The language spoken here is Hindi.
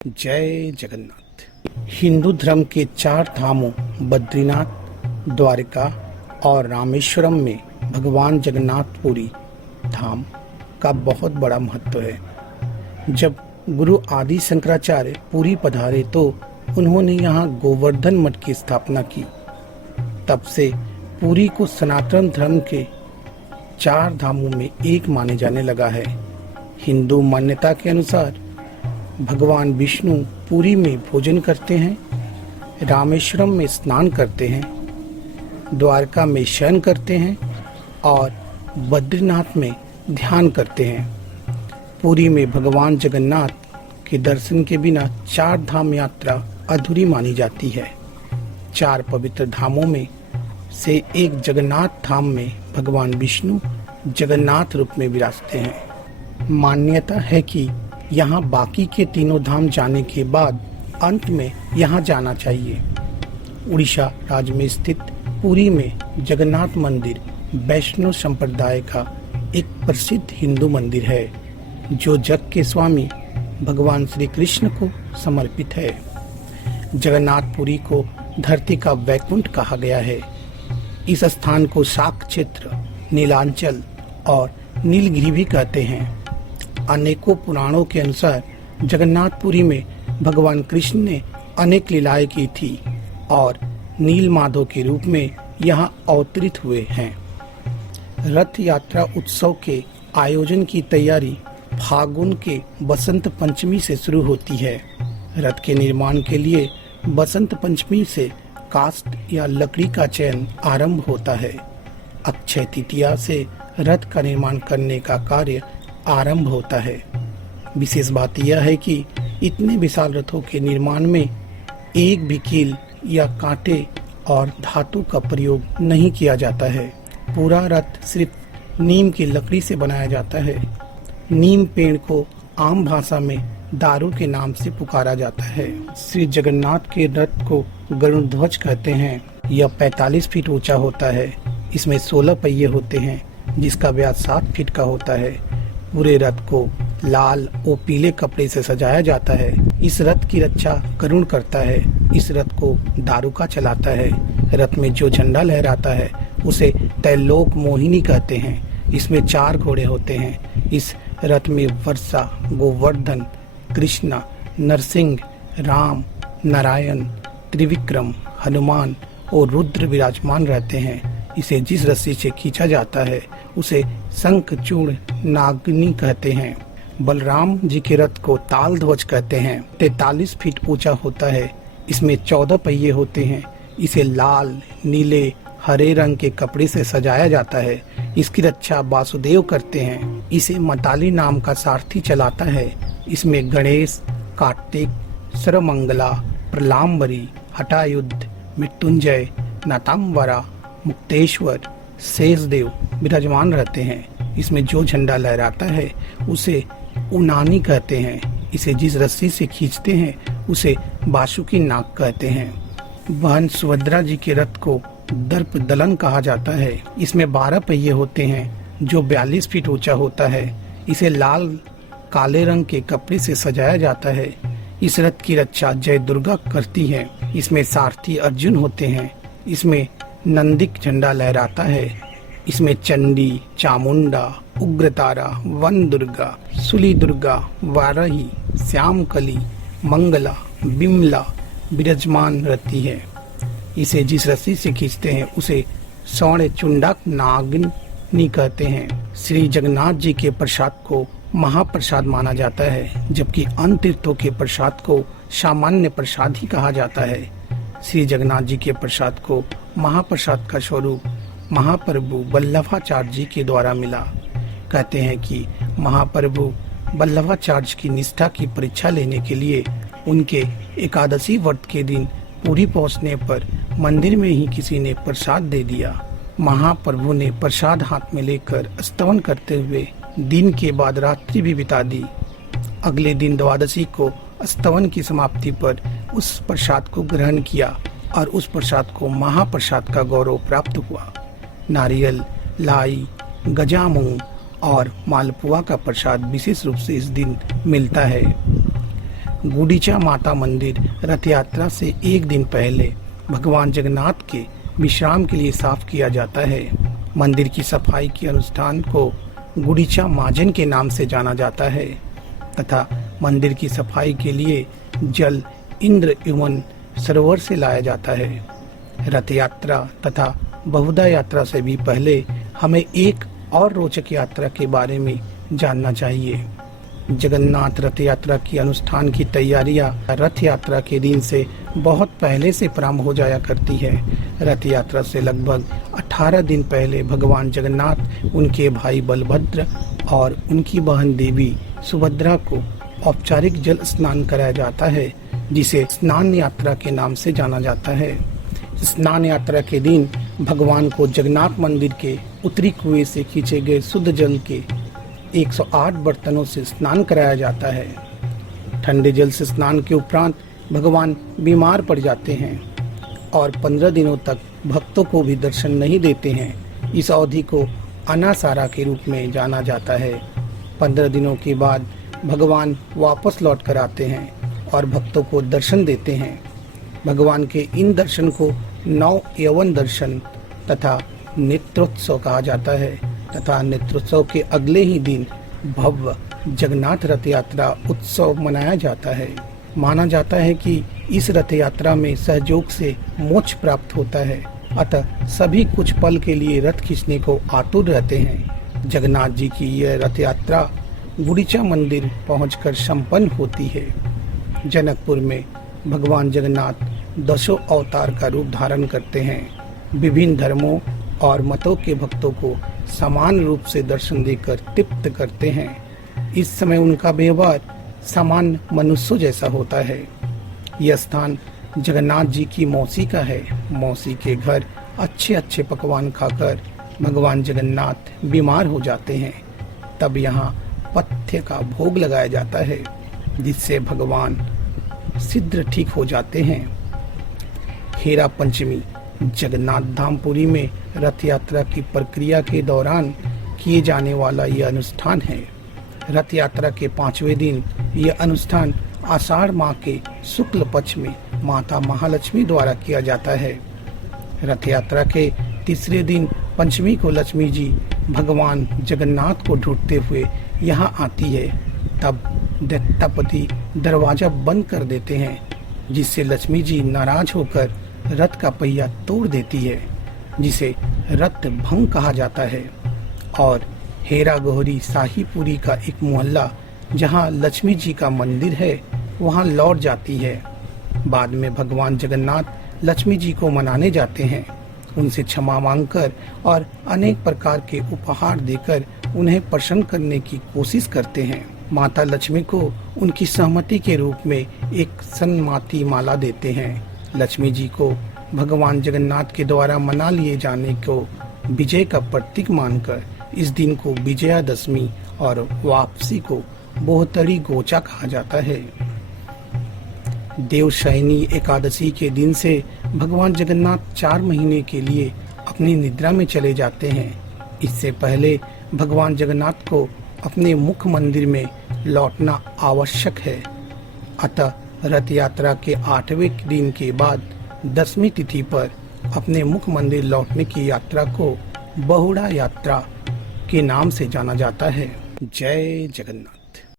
जय जगन्नाथ। हिंदू धर्म के 4 धामों बद्रीनाथ, द्वारका और रामेश्वरम में भगवान जगन्नाथपुरी धाम का बहुत बड़ा महत्व है। जब गुरु आदि शंकराचार्य पुरी पधारे तो उन्होंने यहाँ गोवर्धन मठ की स्थापना की। तब से पुरी को सनातन धर्म के 4 धामों में एक माने जाने लगा है। हिंदू मान्यता के अनुसार भगवान विष्णु पुरी में भोजन करते हैं, रामेश्वरम में स्नान करते हैं, द्वारका में शयन करते हैं और बद्रीनाथ में ध्यान करते हैं। पुरी में भगवान जगन्नाथ के दर्शन के बिना 4 धाम यात्रा अधूरी मानी जाती है। 4 पवित्र धामों में से एक जगन्नाथ धाम में भगवान विष्णु जगन्नाथ रूप में विराजते हैं। मान्यता है कि यहाँ बाकी के तीनों धाम जाने के बाद अंत में यहाँ जाना चाहिए। उड़ीसा राज्य में स्थित पुरी में जगन्नाथ मंदिर वैष्णव संप्रदाय का एक प्रसिद्ध हिंदू मंदिर है, जो जग के स्वामी भगवान श्री कृष्ण को समर्पित है। जगन्नाथपुरी को धरती का वैकुंठ कहा गया है। इस स्थान को शाक क्षेत्र, नीलांचल और नीलगिरी भी कहते हैं। अनेकों पुराणों के अनुसार जगन्नाथपुरी में भगवान कृष्ण ने अनेक लीलाएं की थी और नील माधव के रूप में यहाँ अवतरित हुए हैं। रथ यात्रा उत्सव के आयोजन की तैयारी फागुन के बसंत पंचमी से शुरू होती है। रथ के निर्माण के लिए बसंत पंचमी से काष्ठ या लकड़ी का चयन आरंभ होता है। अक्षय तृतीया से रथ का निर्माण करने का कार्य आरंभ होता है। विशेष बात यह है कि इतने विशाल रथों के निर्माण में एक भी कील या कांटे और धातु का प्रयोग नहीं किया जाता है। पूरा रथ सिर्फ नीम की लकड़ी से बनाया जाता है। नीम पेड़ को आम भाषा में दारू के नाम से पुकारा जाता है। श्री जगन्नाथ के रथ को गरुड़ ध्वज कहते हैं। यह 45 फीट ऊंचा होता है। इसमें 16 पहिए होते हैं, जिसका व्यास 7 फीट का होता है। पूरे रथ को लाल और पीले कपड़े से सजाया जाता है। इस रथ की रक्षा करुण करता है। इस रथ को दारुका चलाता है। रथ में जो झंडा लहराता है उसे त्रैलोक मोहिनी कहते हैं। इसमें 4 घोड़े होते हैं। इस रथ में वर्षा, गोवर्धन, कृष्णा, नरसिंह, राम, नारायण, त्रिविक्रम, हनुमान और रुद्र विराजमान रहते हैं। इसे जिस रस्सी से खींचा जाता है उसे शंखचूड़ नागनी कहते हैं। बलराम जी के रथ को ताल ध्वज कहते हैं। 43 फीट ऊंचा होता है। इसमें 14 पहिए होते हैं। इसे लाल, नीले, हरे रंग के कपड़े से सजाया जाता है। इसकी रक्षा वासुदेव करते हैं। इसे मताली नाम का सारथी चलाता है। इसमें गणेश, कार्तिक, सर्वमंगला, प्रलाम्बरी, हठायुद्ध, मृत्युंजय, नातांबरा, मुक्तेश्वर, शेषदेव विराजमान रहते हैं। इसमें जो झंडा लहराता है उसे उनानी कहते हैं। इसे जिस रस्सी से खींचते हैं उसे बासुकी नाग कहते हैं। बहन सुभद्रा जी के रथ को दर्प दलन कहा जाता है। इसमें 12 पहिए होते हैं, जो 42 फीट ऊंचा होता है। इसे लाल काले रंग के कपड़े से सजाया जाता है। इस रथ की रक्षा जय दुर्गा करती है। इसमें सारथी अर्जुन होते हैं। इसमें नंदिक झंडा लहराता है। इसमें चंडी, चामुंडा, उग्रतारा, वन दुर्गा, सुली दुर्गा, वाराही, श्यामकली, मंगला, बिमला विराजमान रहती है। इसे जिस रस्सी से खींचते हैं उसे स्वर्ण चुंडक नागिनी कहते हैं। श्री जगन्नाथ जी के प्रसाद को महाप्रसाद माना जाता है, जबकि अन्य तीर्थों के प्रसाद को सामान्य प्रसाद ही कहा जाता है। श्री जगन्नाथ जी के प्रसाद को महाप्रसाद का स्वरूप महाप्रभु वल्लभाचार्य जी के द्वारा मिला। कहते हैं कि महाप्रभु वल्लभाचार्य की निष्ठा की परीक्षा लेने के लिए उनके एकादशी व्रत के दिन पुरी पहुंचने पर मंदिर में ही किसी ने प्रसाद दे दिया। महाप्रभु ने प्रसाद हाथ में लेकर स्तवन करते हुए दिन के बाद रात्रि भी बिता दी। अगले दिन द्वादशी को स्तवन की समाप्ति पर उस प्रसाद को ग्रहण किया और उस प्रसाद को महाप्रसाद का गौरव प्राप्त हुआ। नारियल, लाई, गजामुन और मालपुआ का प्रसाद विशेष रूप से इस दिन मिलता है। गुंडीचा माता मंदिर रथ यात्रा से एक दिन पहले भगवान जगन्नाथ के विश्राम के लिए साफ किया जाता है। मंदिर की सफाई के अनुष्ठान को गुंडीचा माजन के नाम से जाना जाता है तथा मंदिर की सफाई के लिए जल इंद्र एवं सरोवर से लाया जाता है। रथ यात्रा तथा बहुधा यात्रा से भी पहले हमें एक और रोचक यात्रा के बारे में जानना चाहिए। जगन्नाथ रथ यात्रा की अनुष्ठान की तैयारियां रथ यात्रा के दिन से बहुत पहले से प्रारंभ हो जाया करती है। रथ यात्रा से लगभग 18 दिन पहले भगवान जगन्नाथ, उनके भाई बलभद्र और उनकी बहन देवी सुभद्रा को औपचारिक जल स्नान कराया जाता है, जिसे स्नान यात्रा के नाम से जाना जाता है। स्नान यात्रा के दिन भगवान को जगन्नाथ मंदिर के उत्तरी कुएं से खींचे गए शुद्ध जल के 108 बर्तनों से स्नान कराया जाता है। ठंडे जल से स्नान के उपरांत भगवान बीमार पड़ जाते हैं और 15 दिनों तक भक्तों को भी दर्शन नहीं देते हैं। इस अवधि को अनासारा के रूप में जाना जाता है। 15 दिनों के बाद भगवान वापस लौट कर आते हैं और भक्तों को दर्शन देते हैं। भगवान के इन दर्शन को नव यवन दर्शन तथा नेत्रोत्सव कहा जाता है तथा नेत्रोत्सव के अगले ही दिन भव्य जगन्नाथ रथ यात्रा उत्सव मनाया जाता है। माना जाता है कि इस रथ यात्रा में सहयोग से मोक्ष प्राप्त होता है, अतः सभी कुछ पल के लिए रथ खींचने को आतुर रहते हैं। जगन्नाथ जी की यह रथ यात्रा गुंडीचा मंदिर पहुंचकर संपन्न होती है। जनकपुर में भगवान जगन्नाथ दशों अवतार का रूप धारण करते हैं। विभिन्न धर्मों और मतों के भक्तों को समान रूप से दर्शन देकर तृप्त करते हैं। इस समय उनका व्यवहार सामान्य मनुष्यों जैसा होता है। यह स्थान जगन्नाथ जी की मौसी का है। मौसी के घर अच्छे अच्छे पकवान खाकर भगवान जगन्नाथ बीमार हो जाते हैं, तब यहाँ पथ्य का भोग लगाया जाता है, जिससे भगवान शीघ्र ठीक हो जाते हैं। हेरा पंचमी जगन्नाथ धाम पुरी में रथ यात्रा की प्रक्रिया के दौरान किए जाने वाला यह अनुष्ठान है। रथ यात्रा के 5वें दिन यह अनुष्ठान आषाढ़ माह के शुक्ल पक्ष में माता महालक्ष्मी द्वारा किया जाता है। रथ यात्रा के तीसरे दिन पंचमी को लक्ष्मी जी भगवान जगन्नाथ को ढूंढते हुए यहाँ आती है। तब दैत्यापति दरवाजा बंद कर देते हैं, जिससे लक्ष्मी जी नाराज होकर रथ का पहिया तोड़ देती है, जिसे रथ भंग कहा जाता है। और हेरा गोहरी शाहीपुरी का एक मोहल्ला जहाँ लक्ष्मी जी का मंदिर है, वहाँ लौट जाती है। बाद में भगवान जगन्नाथ लक्ष्मी जी को मनाने जाते हैं, उनसे क्षमा मांगकर और अनेक प्रकार के उपहार देकर उन्हें प्रसन्न करने की कोशिश करते हैं। माता लक्ष्मी को उनकी सहमति के रूप में एक सन्माती माला देते हैं। लक्ष्मी जी को भगवान जगन्नाथ के द्वारा मना लिए जाने को विजय का प्रतीक मानकर इस दिन को विजयादशमी और वापसी को बोहतरी गोचा कहा जाता है। देवशयनी एकादशी के दिन से भगवान जगन्नाथ 4 महीने के लिए अपनी निद्रा में चले जाते हैं। इससे पहले भगवान जगन्नाथ को अपने मुख्य मंदिर में लौटना आवश्यक है। अतः रथ यात्रा के 8वें दिन के बाद 10वीं तिथि पर अपने मुख्य मंदिर लौटने की यात्रा को बहुड़ा यात्रा के नाम से जाना जाता है। जय जगन्नाथ।